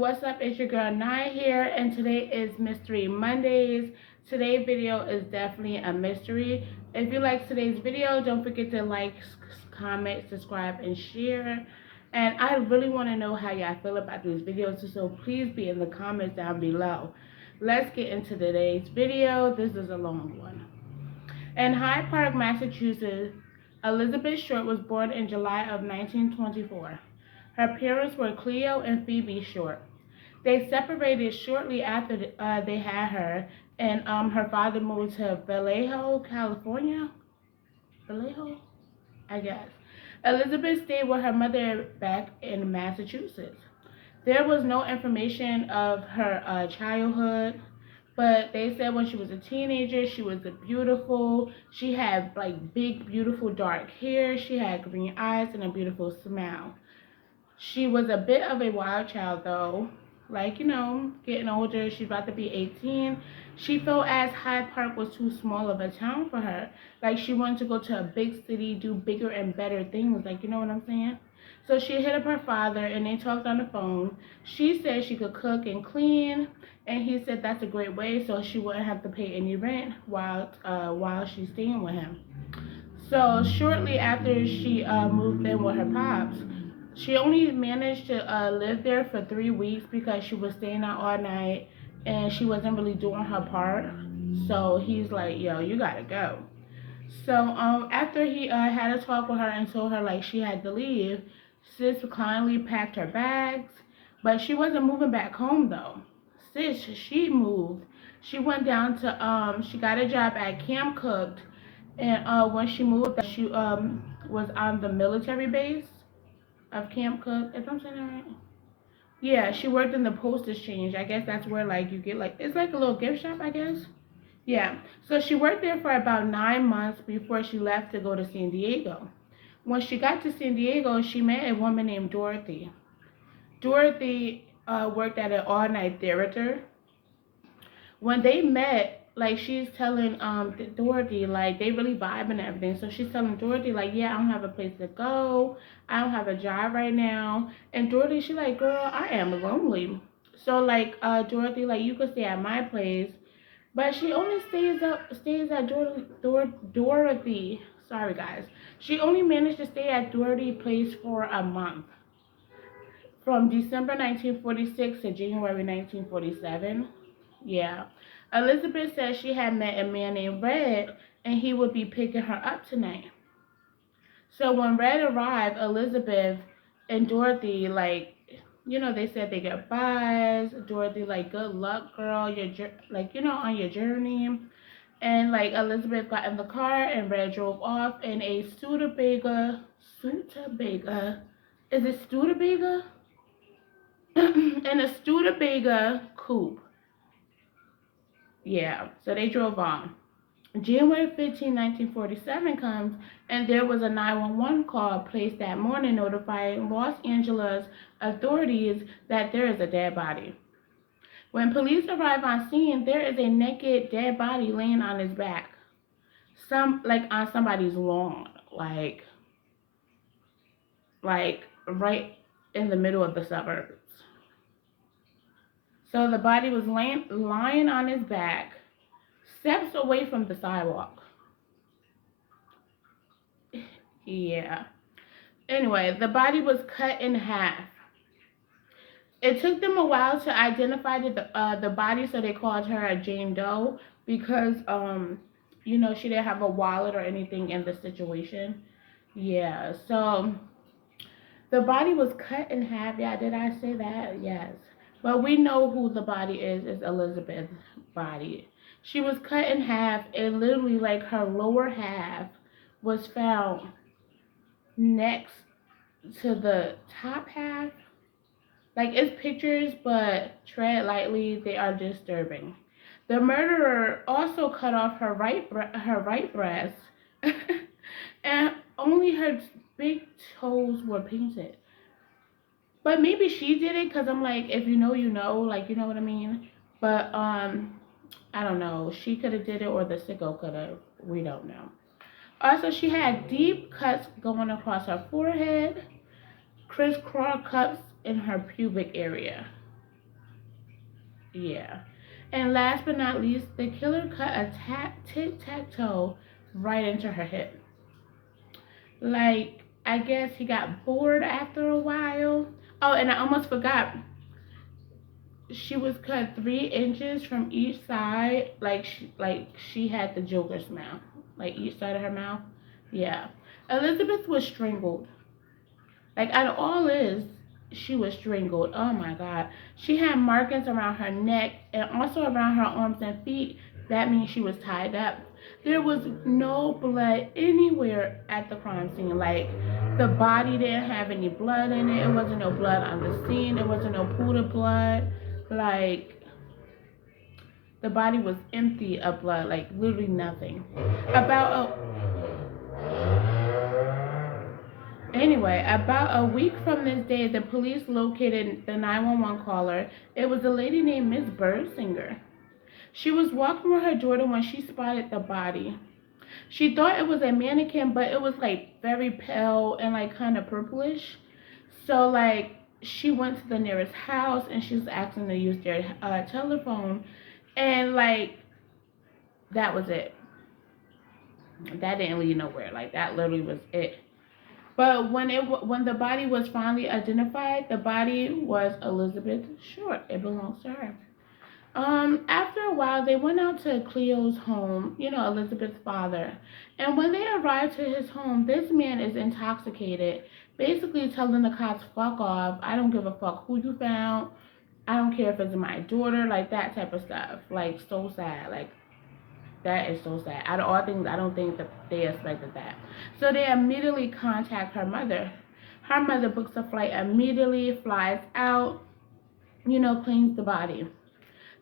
what's up? It's your girl Niee here, and today is Mystery Mondays. Today's video is definitely a mystery. If you like today's video, don't forget to like, comment, subscribe, and share. And I really want to know how y'all feel about these videos, so please be in the comments down below. Let's get into today's video. This is a long one. In Hyde Park, Massachusetts, Elizabeth Short was born in July of 1924. Her parents were Cleo and Phoebe Short. They separated shortly after they had her, and her father moved to Vallejo, California. Vallejo, I guess. Elizabeth stayed with her mother back in Massachusetts. There was no information of her childhood, but they said when she was a teenager, she was beautiful. She had like big, beautiful dark hair. She had green eyes and a beautiful smile. She was a bit of a wild child though. Like, getting older, she's about to be 18. She felt as Hyde Park was too small of a town for her. Like, she wanted to go to a big city, do bigger and better things. Like, you know what I'm saying? So she hit up her father and they talked on the phone. She said she could cook and clean, and he said that's a great way so she wouldn't have to pay any rent while she's staying with him. So shortly after she moved in with her pops, she only managed to live there for 3 weeks because she was staying out all night and she wasn't really doing her part. So he's like, yo, you gotta go. So after he had a talk with her and told her like she had to leave, sis kindly packed her bags, but she wasn't moving back home though. Sis, she moved. She went down to she got a job at Camp Cook, and when she moved, she was on the military base of Camp Cook, if I'm saying that right. Yeah, she worked in the post exchange. I guess that's where like you get like it's like a little gift shop, I guess. Yeah. So she worked there for about 9 months before she left to go to San Diego. When she got to San Diego, she met a woman named Dorothy. Dorothy worked at an all-night theater. When they met, like she's telling Dorothy like they really vibing and everything. So she's telling Dorothy like, yeah, I don't have a place to go. I don't have a job right now. And Dorothy, she like, girl, I am lonely. So like Dorothy like, you could stay at my place, but she only stays at Dorothy. Sorry guys. She only managed to stay at Dorothy's place for a month, from December 1946 to January 1947. Yeah. Elizabeth said she had met a man named Red and he would be picking her up tonight. So when Red arrived, Elizabeth and Dorothy, like, they said they goodbyes. Dorothy, like, good luck, girl. On your journey. And, like, Elizabeth got in the car and Red drove off in a Studebaker. Is it Studebaker? In a Studebaker coupe. Yeah, so they drove on. January 15, 1947 comes, and there was a 911 call placed that morning notifying Los Angeles authorities that there is a dead body. When police arrive on scene, there is a naked dead body laying on his back. On somebody's lawn, like right in the middle of the suburbs. So the body was lying on his back, steps away from the sidewalk. Yeah. Anyway, the body was cut in half. It took them a while to identify the body, so they called her a Jane Doe because she didn't have a wallet or anything in the situation. Yeah. So the body was cut in half. Yeah, did I say that? Yes. But we know who the body is. It's Elizabeth's body. She was cut in half, and literally, like, her lower half was found next to the top half. Like, it's pictures, but tread lightly. They are disturbing. The murderer also cut off her right breast, and only her big toes were painted. But maybe she did it, because I'm like, if you know, you know. Like, you know what I mean? But, I don't know. She could have did it, or the sicko could have. We don't know. Also, she had deep cuts going across her forehead, crisscross cuts in her pubic area. Yeah. And last but not least, the killer cut a tic-tac-toe right into her hip. Like, I guess he got bored after a while. Oh, and I almost forgot. She was cut 3 inches from each side. Like she had the Joker's mouth. Like each side of her mouth. Yeah. Elizabeth was strangled. Like out of all this, she was strangled. Oh my God. She had markings around her neck and also around her arms and feet. That means she was tied up. There was no blood anywhere at the crime scene. Like the body didn't have any blood in it. It wasn't no blood on the scene. There wasn't no pool of blood. Like the body was empty of blood. Like literally nothing. About Anyway, about a week from this day, the police located the 911 caller. It was a lady named Miss Birdsinger. She was walking with her daughter when she spotted the body. She thought it was a mannequin, but it was like very pale and like kind of purplish. So like she went to the nearest house and she was asking to use their telephone, and like that was it. That didn't lead nowhere. Like that literally was it. But when the body was finally identified, the body was Elizabeth Short. It belongs to her. After a while, they went out to Cleo's home, Elizabeth's father. And when they arrived to his home, this man is intoxicated, basically telling the cops, fuck off. I don't give a fuck who you found. I don't care if it's my daughter, like that type of stuff. Like, so sad. Like, that is so sad. Out of all things, I don't think that they expected that. So they immediately contact her mother. Her mother books a flight immediately, flies out, cleans the body.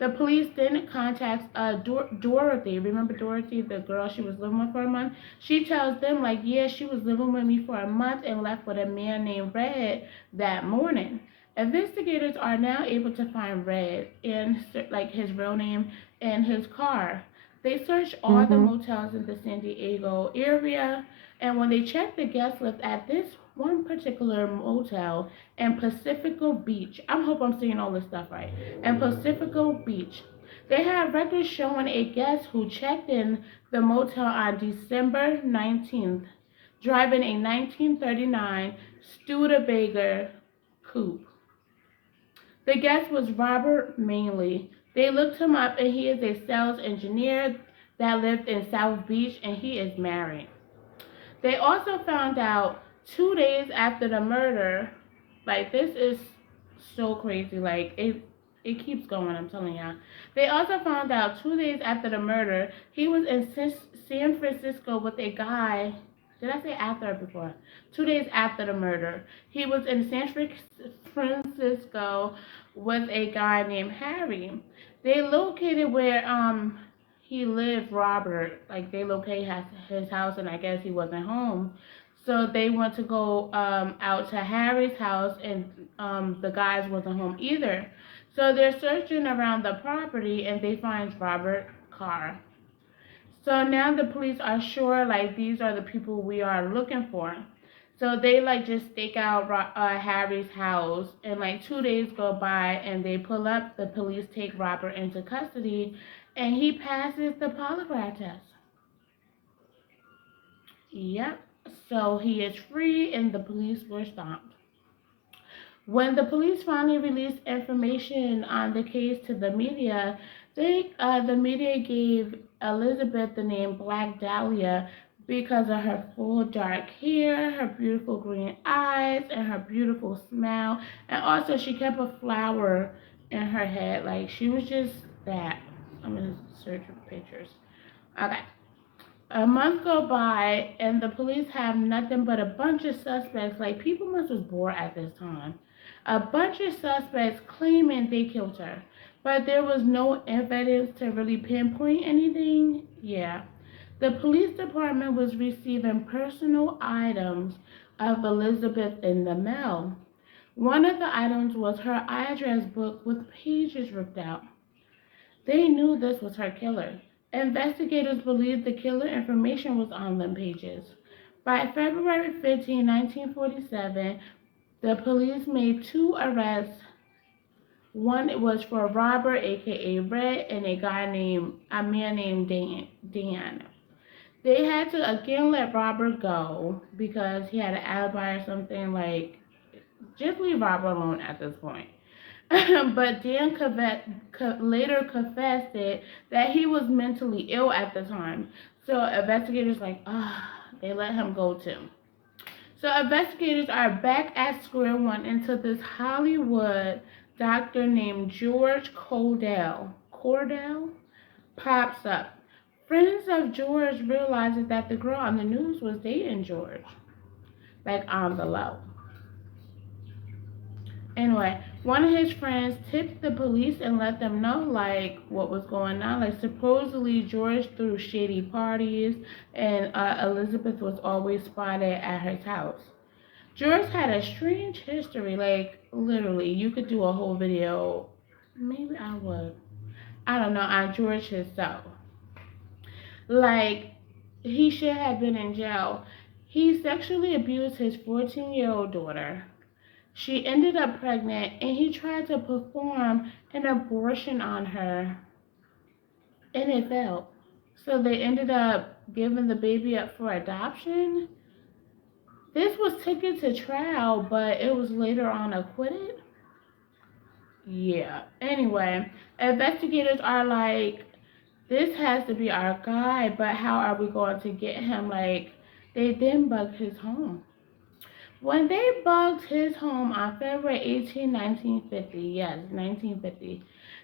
The police then contacts Dorothy. Remember Dorothy, the girl she was living with for a month? She tells them, like, yeah, she was living with me for a month and left with a man named Red that morning. Investigators are now able to find Red and, like, his real name and his car. They searched all the motels in the San Diego area, and when they checked the guest list at this one particular motel in Pacifico Beach, I hope I'm saying all this stuff right, in Pacifico Beach, they had records showing a guest who checked in the motel on December 19th, driving a 1939 Studebaker coupe. The guest was Robert Manley. They looked him up, and he is a sales engineer that lived in South Beach, and he is married. They also found out 2 days after the murder, like this is so crazy, like it keeps going, I'm telling y'all. They also found out 2 days after the murder, he was in San Francisco with a guy. Did I say after or before? 2 days after the murder, he was in San Francisco with a guy named Harry. They located where he lived, Robert. Like they located his house, and I guess he wasn't home. So they went to go out to Harry's house, and the guys wasn't home either. So they're searching around the property, and they find Robert's car. So now the police are sure, like, these are the people we are looking for. So they, like, just stake out Harry's house, and, like, 2 days go by, and they pull up. The police take Robert into custody, and he passes the polygraph test. Yep. So he is free, and the police were stopped. When the police finally released information on the case to the media, the media gave Elizabeth the name Black Dahlia because of her full dark hair, her beautiful green eyes, and her beautiful smile. And also, she kept a flower in her head. Like, she was just that. I'm going to search for pictures. Okay. A month go by, and the police have nothing but a bunch of suspects. Like, people must was bored at this time. A bunch of suspects claiming they killed her, but there was no evidence to really pinpoint anything. Yeah. The police department was receiving personal items of Elizabeth in the mail. One of the items was her address book with pages ripped out. They knew this was her killer. Investigators believed the killer information was on them pages. By February 15, 1947, the police made 2 arrests One was for Robert, aka Red, and a man named Dan. They had to again let Robert go because he had an alibi or something. Like, just leave Robert alone at this point. But Dan later confessed that he was mentally ill at the time. So investigators they let him go too. So investigators are back at square one until this Hollywood doctor named George Cordell pops up. Friends of George realizes that the girl on the news was dating George, like on the low. Anyway, one of his friends tipped the police and let them know like what was going on. Like supposedly George threw shady parties, and Elizabeth was always spotted at his house. George had a strange history. Like literally, you could do a whole video. Maybe I would. I don't know on George himself. Like he should have been in jail. He sexually abused his 14-year-old daughter. She ended up pregnant, and he tried to perform an abortion on her, and it failed. So they ended up giving the baby up for adoption. This was taken to trial, but it was later on acquitted. Yeah. Anyway, investigators are like, this has to be our guy, but how are we going to get him? Like, they then bugged his home. When they bugged his home on February 18, 1950, yes, 1950,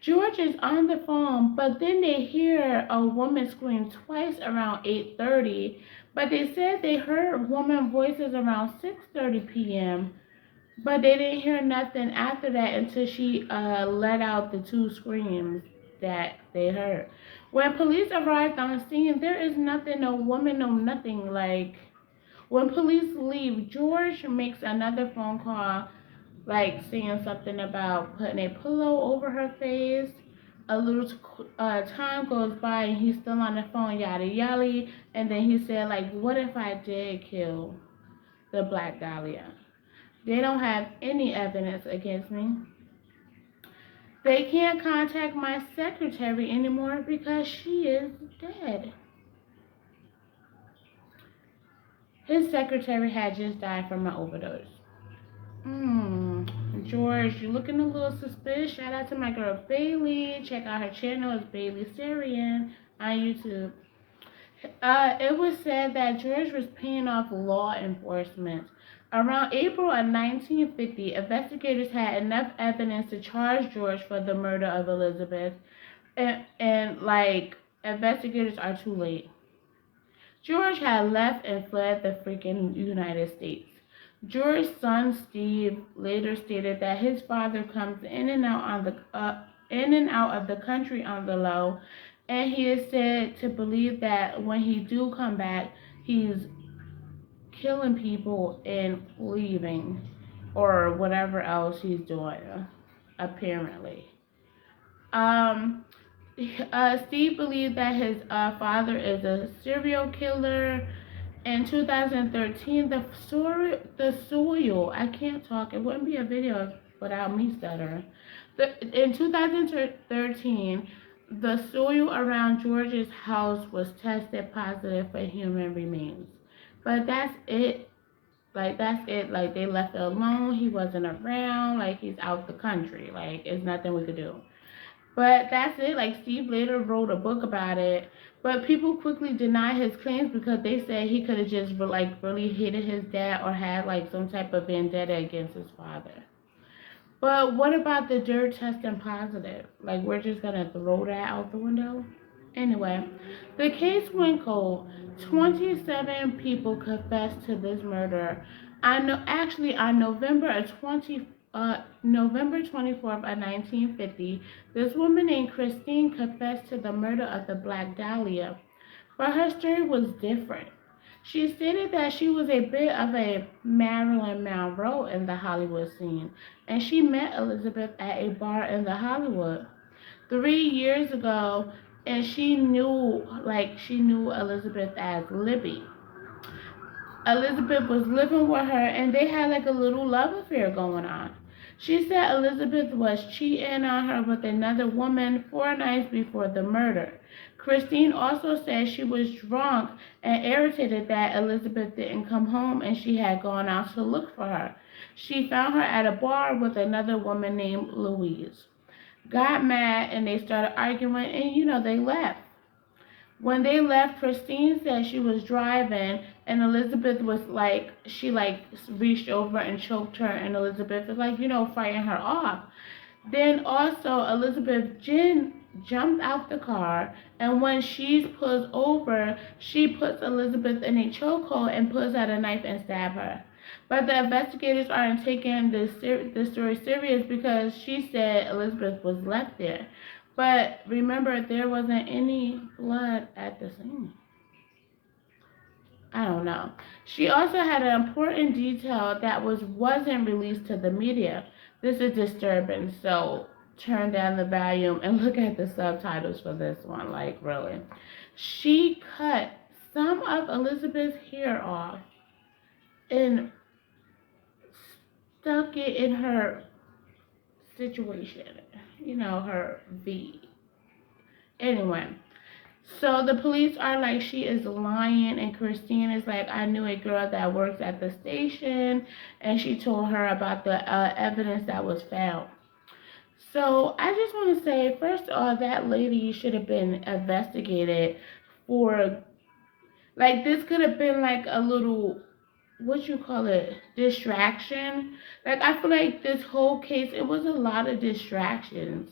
George is on the phone, but then they hear a woman scream twice around 8:30, but they said they heard woman voices around 6:30 p.m., but they didn't hear nothing after that until she let out the two screams that they heard. When police arrived on scene, there is nothing, no woman, no nothing, like when police leave, George makes another phone call, like saying something about putting a pillow over her face. A little time goes by and he's still on the phone, yada yada. And then he said, like, what if I did kill the Black Dahlia? They don't have any evidence against me. They can't contact my secretary anymore because she is dead. His secretary had just died from an overdose. George, you're looking a little suspicious. Shout out to my girl Bailey. Check out her channel. It's Bailey Syrian on YouTube. It was said that George was paying off law enforcement. Around April of 1950, investigators had enough evidence to charge George for the murder of Elizabeth. And investigators are too late. George had left and fled the freaking United States. George's son Steve later stated that his father comes in and out of the country on the low, and he is said to believe that when he do come back, he's killing people and leaving, or whatever else he's doing, apparently. Um, Steve believed that his father is a serial killer. In 2013, the soil, I can't talk, it wouldn't be a video without me stuttering. In 2013, the soil around George's house was tested positive for human remains. But that's it. That's it. Like, they left it alone. He wasn't around. Like, he's out the country. Like, it's nothing we could do. But that's it. Like, Steve later wrote a book about it. But people quickly denied his claims because they said he could have just really hated his dad or had like some type of vendetta against his father. But what about the dirt testing positive? Like, we're just gonna throw that out the window? Anyway, the case went cold. 27 people confessed to this murder. On November 24th of 1950, this woman named Christine confessed to the murder of the Black Dahlia. But her story was different. She stated that she was a bit of a Marilyn Monroe in the Hollywood scene, and she met Elizabeth at a bar in the Hollywood 3 years ago, and she knew Elizabeth as Libby. Elizabeth was living with her, and they had like a little love affair going on. She said Elizabeth was cheating on her with another woman 4 nights before the murder. Christine also said she was drunk and irritated that Elizabeth didn't come home and she had gone out to look for her. She found her at a bar with another woman named Louise. Got mad and they started arguing and they left. When they left, Christine said she was driving and Elizabeth was she reached over and choked her and Elizabeth was fighting her off. Then also Elizabeth Jen jumped out the car and when she pulls over, she puts Elizabeth in a chokehold and pulls out a knife and stabs her. But the investigators aren't taking this story serious because she said Elizabeth was left there. But remember, there wasn't any blood at the scene. I don't know. She also had an important detail that wasn't released to the media. This is disturbing, so turn down the volume and look at the subtitles for this one. Like, really. She cut some of Elizabeth's hair off and stuck it in her situation. Her V. Anyway, so the police are like, she is lying, and Christine is like, I knew a girl that works at the station, and she told her about the evidence that was found. So I just want to say, first of all, that lady should have been investigated for, like, this could have been like a little, what you call it, distraction. Like, I feel like this whole case, it was a lot of distractions.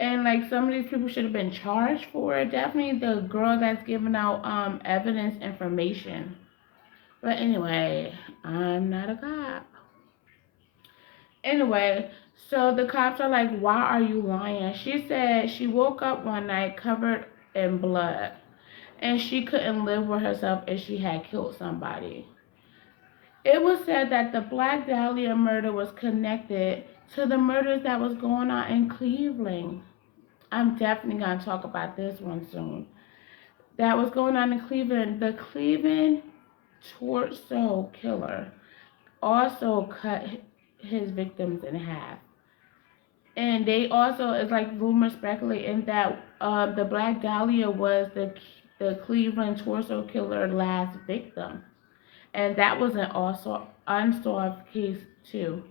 And like some of these people should have been charged for it. Definitely the girl that's giving out evidence information. But anyway, I'm not a cop. Anyway, so the cops are like, why are you lying? She said she woke up one night covered in blood. And she couldn't live with herself if she had killed somebody. It was said that the Black Dahlia murder was connected to the murders that was going on in Cleveland. I'm definitely going to talk about this one soon. That was going on in Cleveland. The Cleveland torso killer also cut his victims in half. And they also, it's like rumors speculating that the Black Dahlia was the Cleveland torso killer last victim. And that was an also unsolved case too.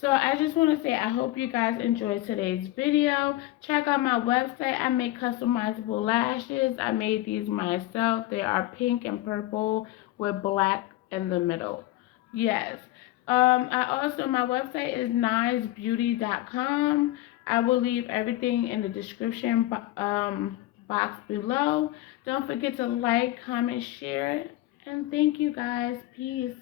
So I just want to say I hope you guys enjoyed today's video. Check out my website. I make customizable lashes. I made these myself. They are pink and purple with black in the middle. Yes. My website is niesbeauty.com. I will leave everything in the description box below. Don't forget to like, comment, share, and thank you guys. Peace.